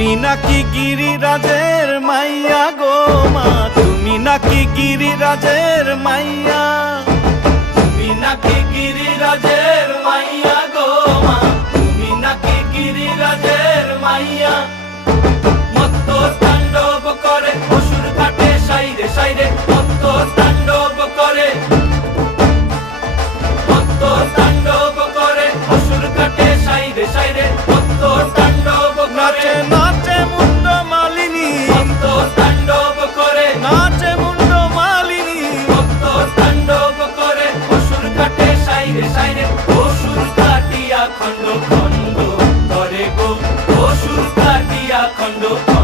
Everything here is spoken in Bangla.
তুমি নাকি গিরিরাজের মাইয়া গো মা, তুমি নাকি গিরিরাজের মাইয়া, তুমি নাকি গিরিরাজের মাইয়া গো মা, তুমি নাকি গিরিরাজের মাইয়া। মত্ত তাণ্ডব করে অসুর কাটে সাইরে সাইরে, মত্ত তাণ্ডব করে, মত্ত তাণ্ডব করে অসুর কাটে সাইরে সাইরে, মত্ত তাণ্ডব করে। নাচে মুন্ড মালিনী, মত্ত তাণ্ডব করে, নাচে মুন্ড মালিনী, মত্ত তাণ্ডব করে অসুর কাটে সাইরে সাইরে, অসুর কাটিয়া খণ্ড খণ্ড করে গো, অসুর কাটিয়া খণ্ড খণ্ড